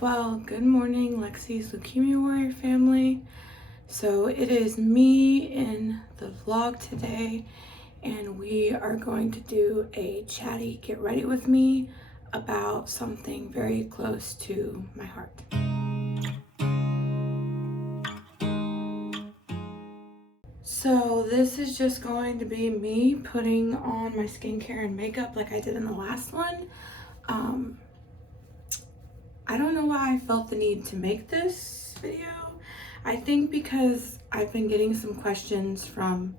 Well, good morning, Lexi's Leukemia Warrior family. So it is me in the vlog today, and we are going to do a chatty get ready with me about something very close to my heart. So this is just going to be me putting on my skincare and makeup like I did in the last one. I don't know why I felt the need to make this video. I think because I've been getting some questions from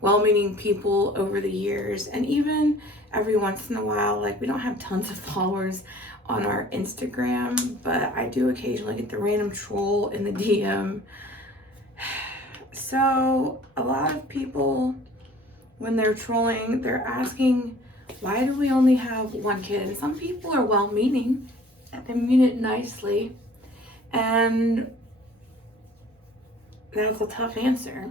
well-meaning people over the years, and even every once in a while, like we don't have tons of followers on our Instagram, but I do occasionally get the random troll in the DM. So a lot of people, when they're trolling, they're asking, why do we only have one kid? And some people are well-meaning, they mean it nicely, and that's a tough answer.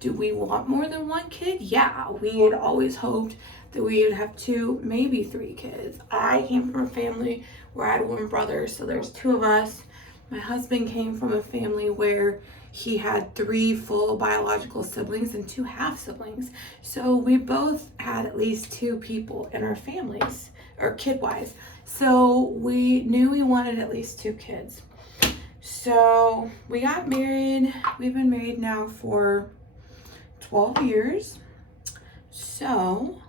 Do we want more than one kid? Yeah, we had always hoped that we would have 2, maybe 3 kids. I came from a family where I had one brother, so there's 2 of us. My husband came from a family where he had 3 full biological siblings and 2 half siblings. So we both had at least 2 people in our families, or kid-wise. So we knew we wanted at least 2 kids. So we got married. We've been married now for 12 years. So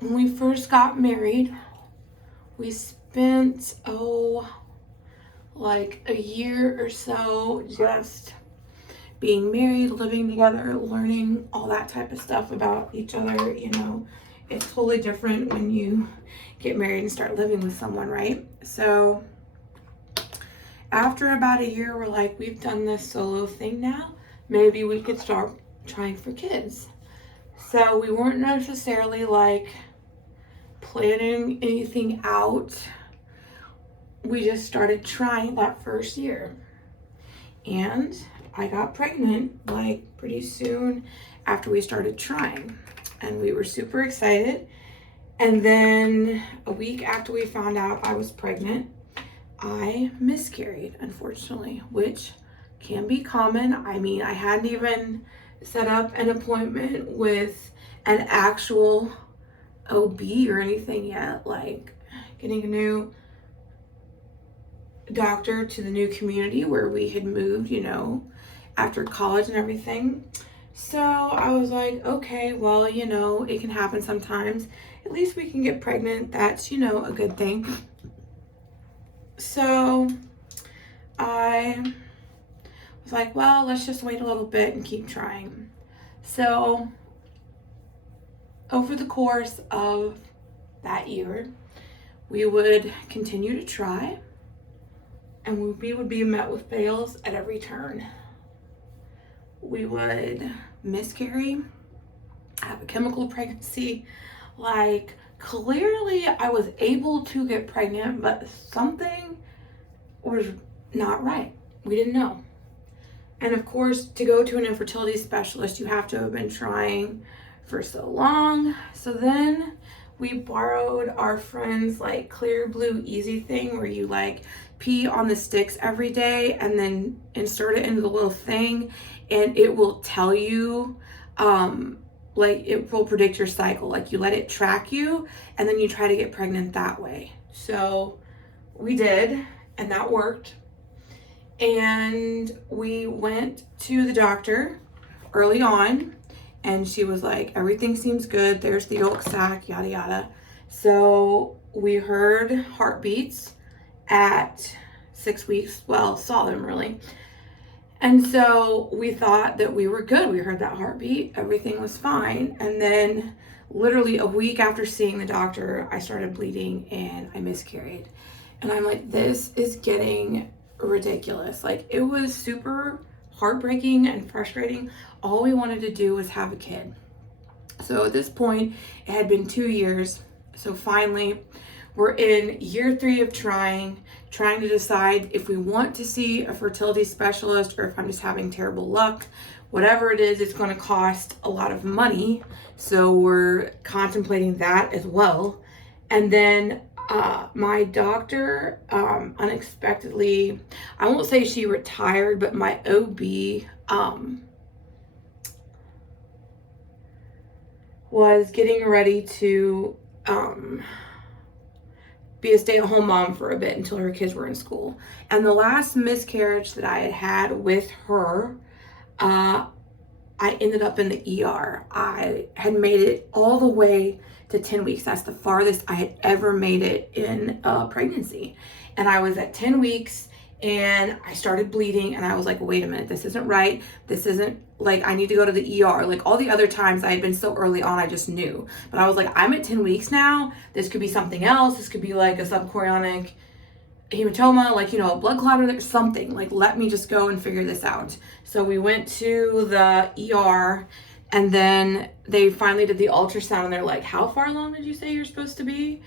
when we first got married, we spent, like a year or so just being married, living together, learning all that type of stuff about each other. You know, it's totally different when you get married and start living with someone, right? So after about a year, we're like, we've done this solo thing now. Maybe we could start trying for kids. So we weren't necessarily like planning anything out. We just started trying that first year. And I got pregnant like pretty soon after we started trying. And we were super excited. And then a week after we found out I was pregnant, I miscarried, unfortunately, which can be common. I mean, I hadn't even set up an appointment with an actual OB or anything yet, like getting a new doctor to the new community where we had moved, you know, after college and everything. So I was like, okay, well, you know, it can happen sometimes. At least we can get pregnant. That's, you know, a good thing. So I was like, well, let's just wait a little bit and keep trying. So over the course of that year, we would continue to try, and we would be met with fails at every turn. We would miscarry, have a chemical pregnancy. Like, clearly I was able to get pregnant, but something was not right. We didn't know. And of course, to go to an infertility specialist, you have to have been trying for so long. So then we borrowed our friend's like clear blue easy thing where you like pee on the sticks every day and then insert it into the little thing, and it will tell you, like it will predict your cycle. Like you let it track you and then you try to get pregnant that way. So we did, and that worked. And we went to the doctor early on, and she was like, everything seems good. There's the yolk sac, yada, yada. So we heard heartbeats at 6 weeks. Well, saw them really. And so we thought that we were good. We heard that heartbeat, everything was fine. And then literally a week after seeing the doctor, I started bleeding and I miscarried. And I'm like, this is getting ridiculous. Like, it was super heartbreaking and frustrating. All we wanted to do was have a kid. So at this point, it had been 2 years. So finally, we're in year 3 of trying to decide if we want to see a fertility specialist or if I'm just having terrible luck. Whatever it is, it's going to cost a lot of money. So we're contemplating that as well. And then my doctor unexpectedly, I won't say she retired, but my OB was getting ready to be a stay-at-home mom for a bit until her kids were in school. And the last miscarriage that I had with her, I ended up in the ER. I had made it all the way to 10 weeks. That's the farthest I had ever made it in a pregnancy. And I was at 10 weeks and I started bleeding and I was like, wait a minute, this isn't right. This isn't, like, I need to go to the ER. Like all the other times I had been so early on, I just knew. But I was like, I'm at 10 weeks now. This could be something else. This could be like a subchorionic hematoma, like, a blood clot or something. Like, let me just go and figure this out. So we went to the ER and then they finally did the ultrasound and they're like, how far along did you say you're supposed to be?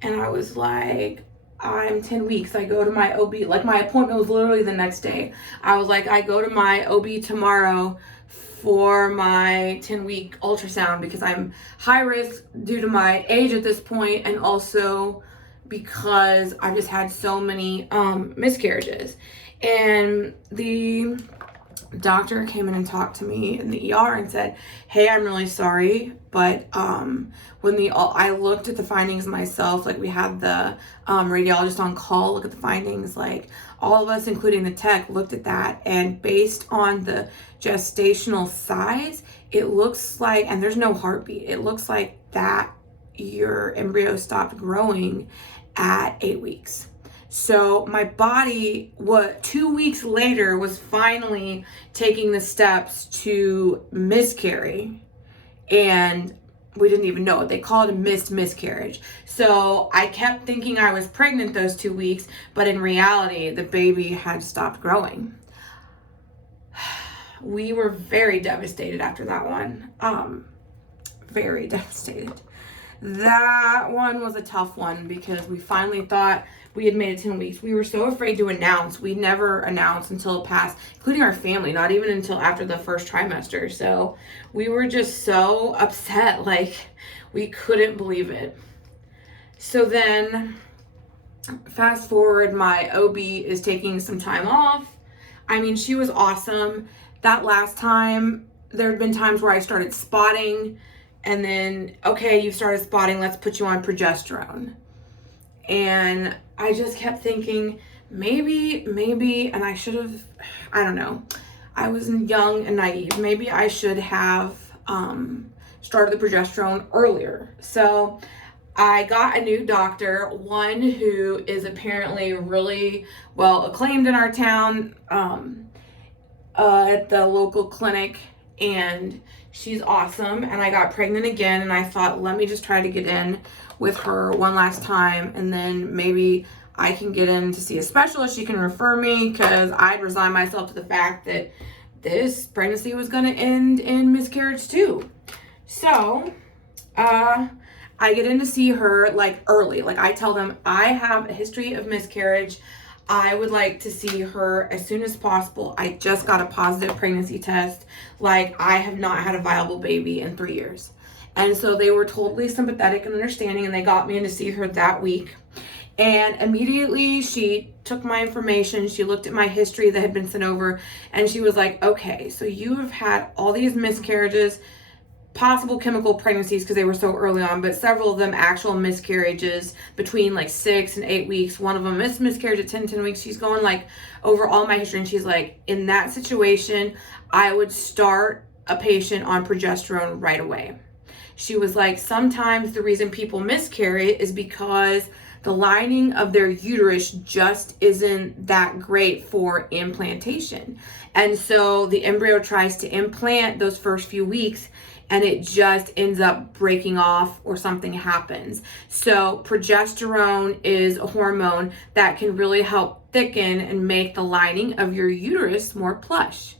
And I was like, I'm 10 weeks. I go to my OB, like my appointment was literally the next day. I was like, I go to my OB tomorrow for my 10-week ultrasound because I'm high risk due to my age at this point and also because I just had so many miscarriages. And the doctor came in and talked to me in the ER and said, hey, I'm really sorry, but when I looked at the findings myself, like we had the radiologist on call look at the findings, like all of us, including the tech, looked at that, and based on the gestational size, it looks like, and there's no heartbeat, it looks like that your embryo stopped growing at 8 weeks. So my body, 2 weeks later, was finally taking the steps to miscarry, and we didn't even know it. They called it a missed miscarriage. So I kept thinking I was pregnant those 2 weeks, but in reality, the baby had stopped growing. We were very devastated after that one. Very devastated. That one was a tough one because we finally thought we had made it 10 weeks. We were so afraid to announce. We never announced until past, including our family, not even until after the first trimester. So we were just so upset, like we couldn't believe it. So then fast forward, my OB is taking some time off. I mean, she was awesome. That last time, there had been times where I started spotting and then, okay, you started spotting, let's put you on progesterone. And I just kept thinking, maybe, and I should have, I don't know. I was young and naive. Maybe I should have started the progesterone earlier. So I got a new doctor, one who is apparently really well acclaimed in our town at the local clinic, and she's awesome. And I got pregnant again, and I thought, let me just try to get in with her one last time, and then maybe I can get in to see a specialist. She can refer me, because I'd resigned myself to the fact that this pregnancy was going to end in miscarriage too. So I get in to see her like early. Like I tell them, I have a history of miscarriage. I would like to see her as soon as possible. I just got a positive pregnancy test. Like, I have not had a viable baby in 3 years. And so they were totally sympathetic and understanding, and they got me in to see her that week. And immediately she took my information, she looked at my history that had been sent over, and she was like, okay, so you have had all these miscarriages, possible chemical pregnancies because they were so early on, but several of them actual miscarriages between like 6 and 8 weeks. One of them miscarriage at 10 weeks. She's going like over all my history, and she's like, in that situation, I would start a patient on progesterone right away. She was like, sometimes the reason people miscarry is because the lining of their uterus just isn't that great for implantation. And so the embryo tries to implant those first few weeks, and it just ends up breaking off or something happens. So progesterone is a hormone that can really help thicken and make the lining of your uterus more plush.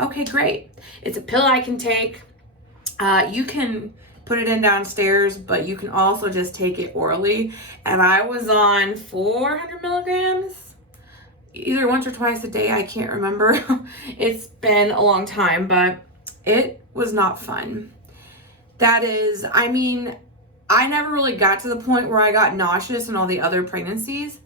Okay, great. It's a pill I can take. You can put it in downstairs, but you can also just take it orally. And I was on 400 milligrams, either once or twice a day. I can't remember. It's been a long time, but it was not fun. That is, I mean, I never really got to the point where I got nauseous in all the other pregnancies.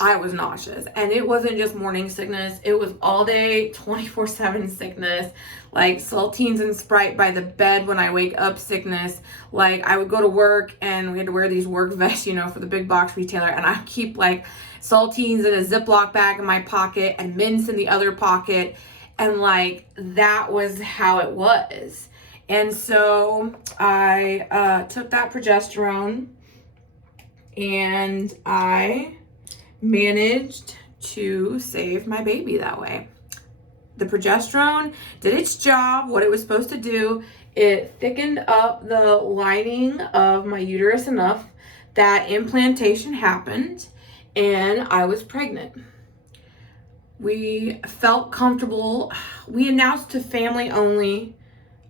I was nauseous, and it wasn't just morning sickness. It was all day 24/7 sickness, like saltines and Sprite by the bed when I wake up sickness. Like I would go to work and we had to wear these work vests, for the big box retailer, and I keep like saltines in a Ziploc bag in my pocket and mints in the other pocket, and like that was how it was. And so I took that progesterone, and I managed to save my baby that way. The progesterone did its job, what it was supposed to do. It thickened up the lining of my uterus enough that implantation happened, and I was pregnant. We felt comfortable. We announced to family only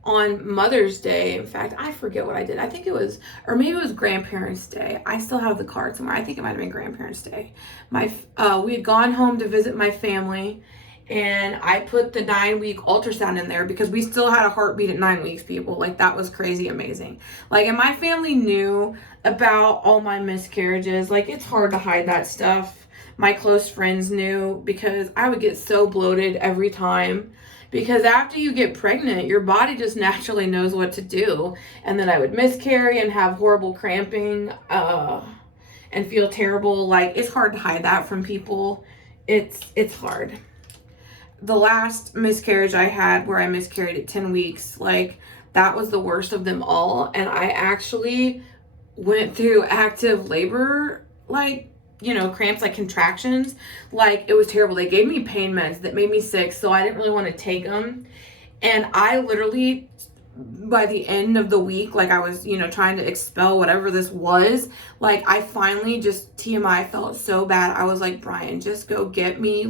on Mother's Day. In fact, I forget what I did. I think it was, or maybe it was Grandparents' Day. I still have the card somewhere. I think it might have been Grandparents' Day. We had gone home to visit my family, and I put the 9-week ultrasound in there because we still had a heartbeat at 9 weeks, people. Like, that was crazy amazing. Like, and my family knew about all my miscarriages. Like, it's hard to hide that stuff. My close friends knew because I would get so bloated every time. Because after you get pregnant, your body just naturally knows what to do. And then I would miscarry and have horrible cramping and feel terrible. Like, it's hard to hide that from people. It's hard. The last miscarriage I had, where I miscarried at 10 weeks, like, that was the worst of them all. And I actually went through active labor, like, cramps, like contractions. Like, it was terrible. They gave me pain meds that made me sick, so I didn't really want to take them. And I literally, by the end of the week, like I was, trying to expel whatever this was, like I finally just, TMI, felt so bad. I was like, Brian, just go get me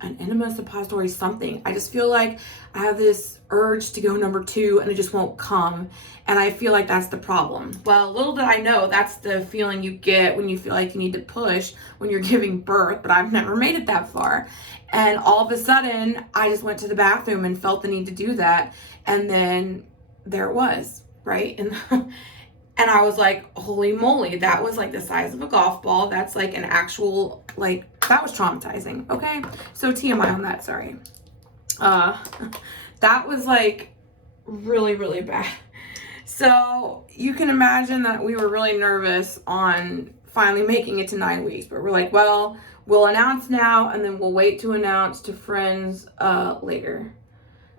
an enema suppository, something. I just feel like I have this urge to go number 2 and it just won't come. And I feel like that's the problem. Well, little did I know that's the feeling you get when you feel like you need to push when you're giving birth, but I've never made it that far. And all of a sudden, I just went to the bathroom and felt the need to do that. And then there it was, right? And I was like, holy moly, that was like the size of a golf ball. That's like an actual, like, that was traumatizing, okay? So TMI on that, sorry. That was like really, really bad. So you can imagine that we were really nervous on finally making it to 9 weeks, but we're like, well, we'll announce now and then we'll wait to announce to friends later.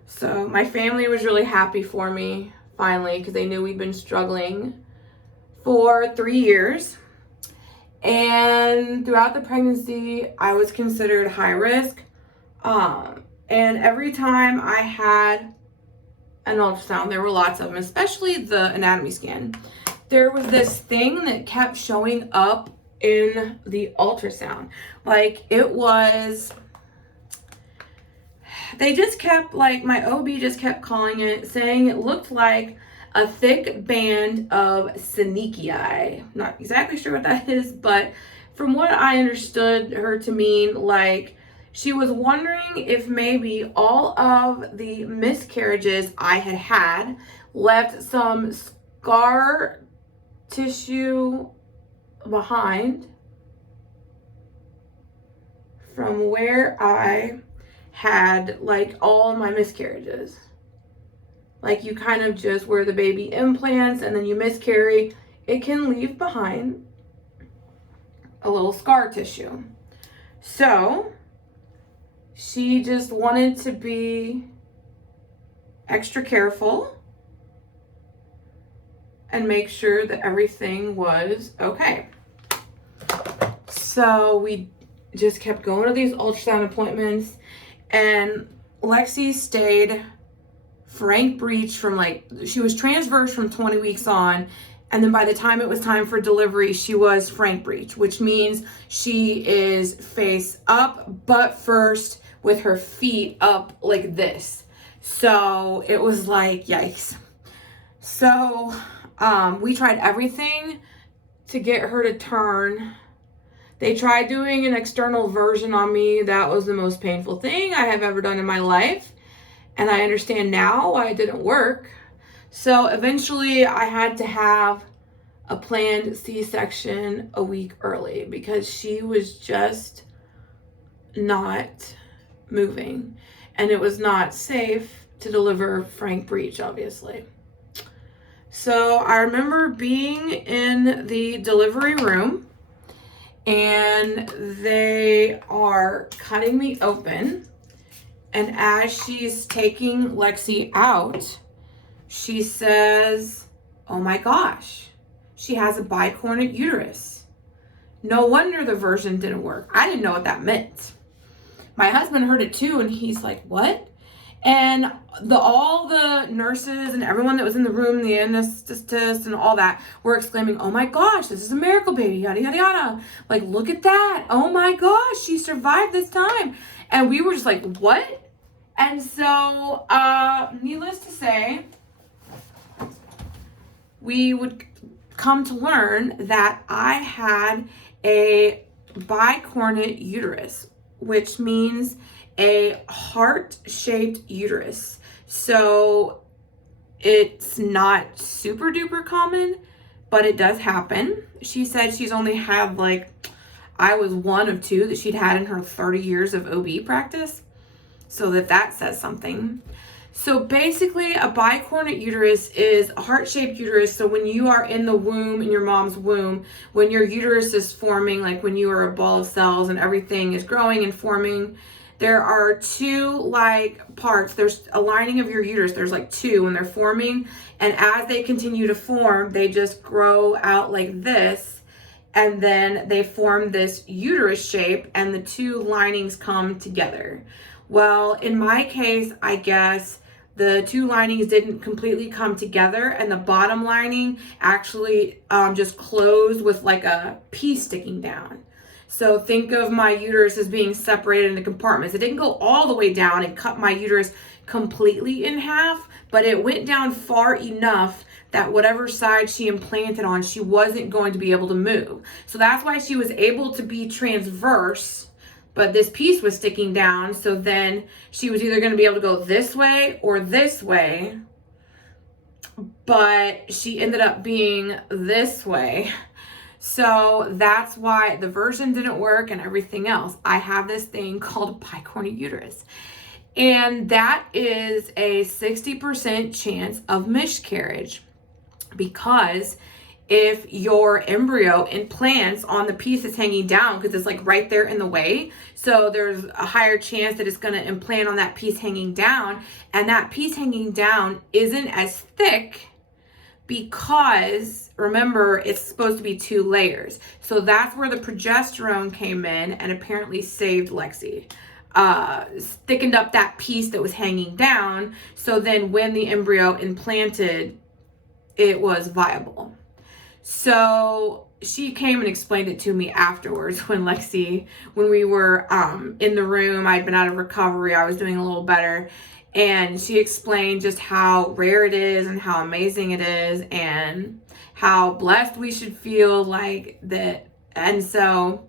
So my family was really happy for me finally, because they knew we'd been struggling for 3 years. And throughout the pregnancy, I was considered high risk. And every time I had an ultrasound, there were lots of them, especially the anatomy scan, there was this thing that kept showing up in the ultrasound. Like, it was, they just kept, like, my OB just kept calling it, saying it looked like a thick band of synechii. Not exactly sure what that is, but from what I understood her to mean, like, she was wondering if maybe all of the miscarriages I had left some scar tissue behind from where I had, like, all my miscarriages. Like, you kind of just, where the baby implants and then you miscarry, it can leave behind a little scar tissue. So she just wanted to be extra careful and make sure that everything was okay. So we just kept going to these ultrasound appointments, and Lexi stayed frank breech from, like, she was transverse from 20 weeks on, and then by the time it was time for delivery, she was frank breech, which means she is face up, butt first, with her feet up like this. So it was like, yikes. So we tried everything to get her to turn. They tried doing an external version on me. That was the most painful thing I have ever done in my life. And I understand now why it didn't work. So eventually I had to have a planned C-section a week early because she was just not moving, and it was not safe to deliver frank breech, obviously. So I remember being in the delivery room, and they are cutting me open, and as she's taking Lexi out, she says, "Oh my gosh, she has a bicornate uterus." No wonder the version didn't work. I didn't know what that meant. My husband heard it too, and he's like, "What?" And all the nurses and everyone that was in the room, the anesthetist and all that, were exclaiming, "Oh my gosh, this is a miracle baby, yada, yada, yada. Like, look at that. Oh my gosh, she survived this time." And we were just like, "What?" And so, needless to say, we would come to learn that I had a bicornate uterus, which means a heart-shaped uterus. So it's not super duper common, but it does happen. She said she's only had I was one of two that she'd had in her 30 years of OB practice. So that says something. So basically, a bicornate uterus is a heart-shaped uterus. So when you are in the womb, in your mom's womb, when your uterus is forming, like when you are a ball of cells and everything is growing and forming, there are two parts. There's a lining of your uterus. There's two when they're forming. And as they continue to form, they just grow out like this. And then they form this uterus shape, and the two linings come together. Well, in my case, I guess the two linings didn't completely come together, and the bottom lining actually just closed with a piece sticking down. So think of my uterus as being separated into compartments. It didn't go all the way down and cut my uterus completely in half, but it went down far enough that whatever side she implanted on, she wasn't going to be able to move. So that's why she was able to be transverse, but this piece was sticking down. So then she was either going to be able to go this way or this way, but she ended up being this way. So that's why the version didn't work and everything else. I have this thing called bicornate uterus. And that is a 60% chance of miscarriage, because if your embryo implants on the piece that's hanging down, because it's right there in the way, so there's a higher chance that it's going to implant on that piece hanging down, and that piece hanging down isn't as thick, because remember, it's supposed to be 2 layers. So that's where the progesterone came in and apparently saved Lexi. Thickened up that piece that was hanging down, so then when the embryo implanted, it was viable. So she came and explained it to me afterwards when we were in the room. I'd been out of recovery. I was doing a little better. And she explained just how rare it is and how amazing it is and how blessed we should feel like that. And so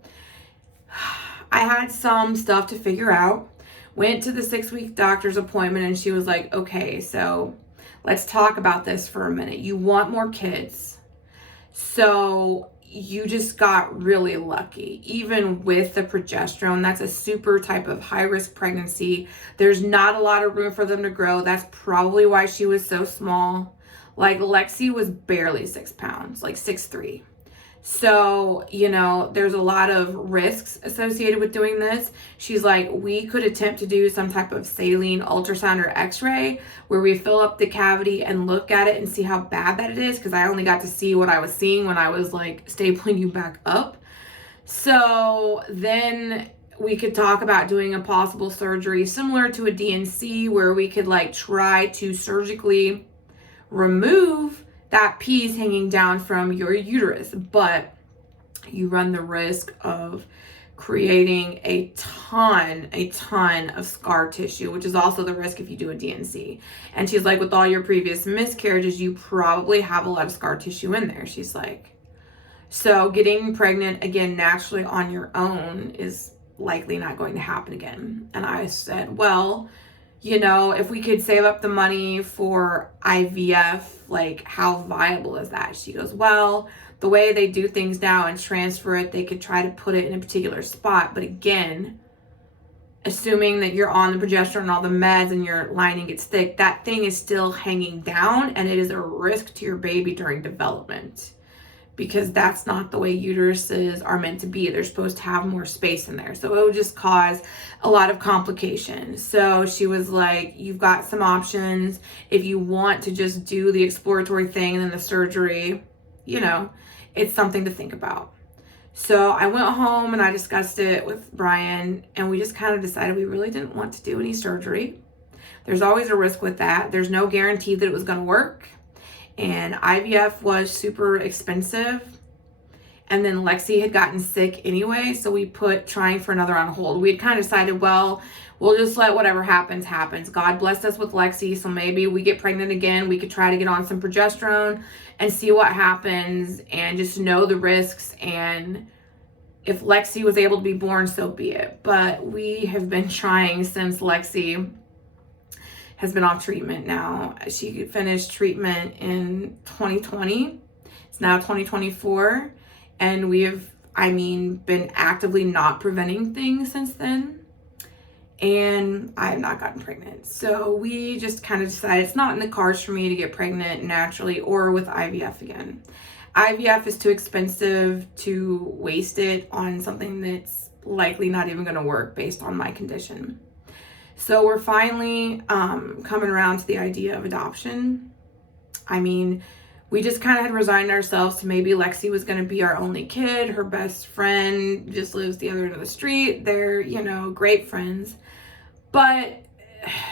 I had some stuff to figure out. Went to the 6-week doctor's appointment, and she was like, "Okay, so let's talk about this for a minute. You want more kids. So you just got really lucky. Even with the progesterone, that's a super type of high-risk pregnancy. There's not a lot of room for them to grow. That's probably why she was so small. Lexi was barely 6 pounds, 6'3". So, there's a lot of risks associated with doing this. She's like, we could attempt to do some type of saline ultrasound or x-ray where we fill up the cavity and look at it and see how bad that it is, because I only got to see what I was seeing when I was stapling you back up. So then we could talk about doing a possible surgery similar to a DNC, where we could try to surgically remove that piece hanging down from your uterus, but you run the risk of creating a ton of scar tissue, which is also the risk if you do a DNC. And she's like, with all your previous miscarriages, you probably have a lot of scar tissue in there. She's like, so getting pregnant again naturally on your own is likely not going to happen again. And I said, well, you know, if we could save up the money for IVF, like how viable is that? She goes, well, the way they do things now and transfer it, they could try to put it in a particular spot. But again, assuming that you're on the progesterone and all the meds and your lining gets thick, that thing is still hanging down and it is a risk to your baby during development, because that's not the way uteruses are meant to be. They're supposed to have more space in there. So it would just cause a lot of complications. So she was like, you've got some options. If you want to just do the exploratory thing and then the surgery, you know, it's something to think about. So I went home and I discussed it with Brian, and we just kind of decided we really didn't want to do any surgery. There's always a risk with that. There's no guarantee that it was going to work. And IVF was super expensive. And then Lexi had gotten sick anyway, so we put trying for another on hold. We had kind of decided, well, we'll just let whatever happens, happens. God blessed us with Lexi, so maybe we get pregnant again. We could try to get on some progesterone and see what happens and just know the risks. And if Lexi was able to be born, so be it. But we have been trying since Lexi has been off treatment now. She finished treatment in 2020. It's now 2024. And we have, been actively not preventing things since then. And I have not gotten pregnant. So we just kind of decided it's not in the cards for me to get pregnant naturally or with IVF again. IVF is too expensive to waste it on something that's likely not even going to work based on my condition. So we're finally coming around to the idea of adoption. We just kind of had resigned ourselves to maybe Lexi was going to be our only kid. Her best friend just lives the other end of the street. They're, great friends. But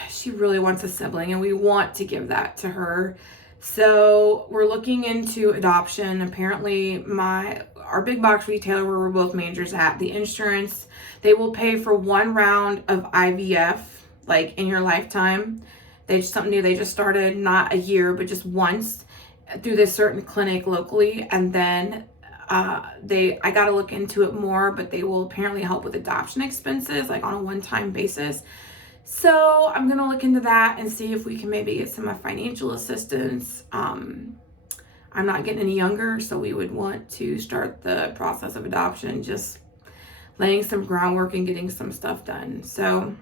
she really wants a sibling, and we want to give that to her. So we're looking into adoption. Apparently, our big box retailer where we're both managers at, the insurance, they will pay for one round of IVF, like in your lifetime. Something new. They just started, not a year, but just once through this certain clinic locally. And then I got to look into it more, but they will apparently help with adoption expenses, like on a one-time basis. So I'm going to look into that and see if we can maybe get some financial assistance. I'm not getting any younger, so we would want to start the process of adoption, just laying some groundwork and getting some stuff done. So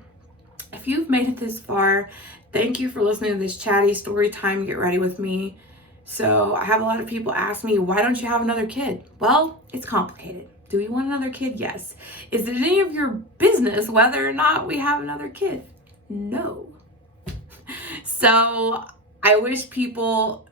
if you've made it this far, thank you for listening to this chatty story time. Get ready with me. So I have a lot of people ask me, why don't you have another kid? Well, it's complicated. Do we want another kid? Yes. Is it any of your business whether or not we have another kid? No. So I wish people,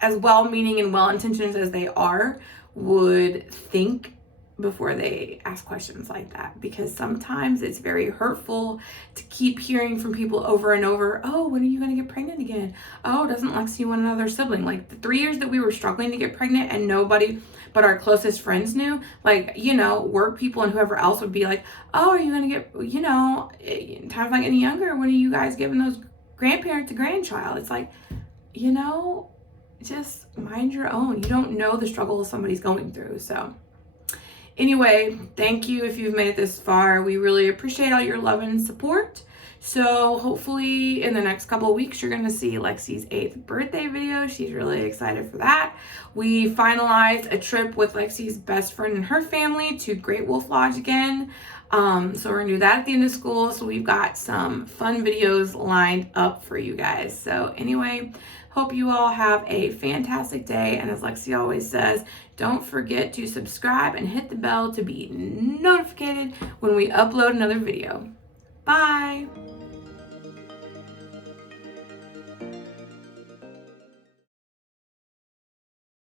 as well-meaning and well-intentioned as they are, would think before they ask questions like that, because sometimes it's very hurtful to keep hearing from people over and over, oh, when are you going to get pregnant again? Oh, doesn't Lexi want another sibling? Like the 3 years that we were struggling to get pregnant and nobody but our closest friends knew, work people and whoever else would be like, oh, are you going to get, time's not getting younger. When are you guys giving those grandparents a grandchild? It's like, just mind your own. You don't know the struggle somebody's going through. So anyway, thank you if you've made it this far. We really appreciate all your love and support. So hopefully in the next couple of weeks, you're going to see Lexi's 8th birthday video. She's really excited for that. We finalized a trip with Lexi's best friend and her family to Great Wolf Lodge again. So we're going to do that at the end of school. So we've got some fun videos lined up for you guys. So anyway, hope you all have a fantastic day. And as Lexi always says, don't forget to subscribe and hit the bell to be notified when we upload another video. Bye.